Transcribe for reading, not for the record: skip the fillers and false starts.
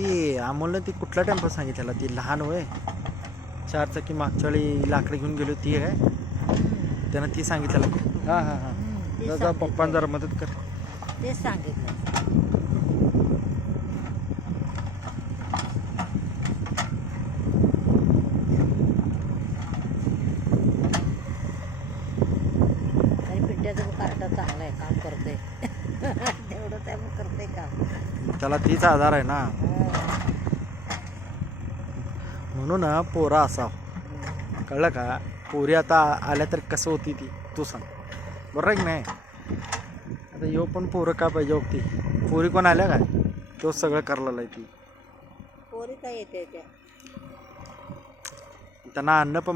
ती अमोलनं ती कुठला टेम्पो सांगितलेला ती लहान वय 4 चाकी मागच्या वेळी लाकडं घेऊन गेलो ती आहे त्यानं ती सांगितलेलं हां हां हां जा पप्पांना जरा मदत कर तेच सांगितलं तरी पिंट्याचं कार्ट चांगलं आहे काम करते तेवढं त्या करते का त्याला तीच आधार आहे ना म्हणून पोरं असावं कळलं का पोरी आता आल्या तर कसं होती ती तू सांग बरं आहे की नाही आता यो पण पोरं का पाहिजे ती पोरी कोण आल्या काय तो सगळं करलेलं आहे ती पोरी काय येते त्या त्यांना अन्न पण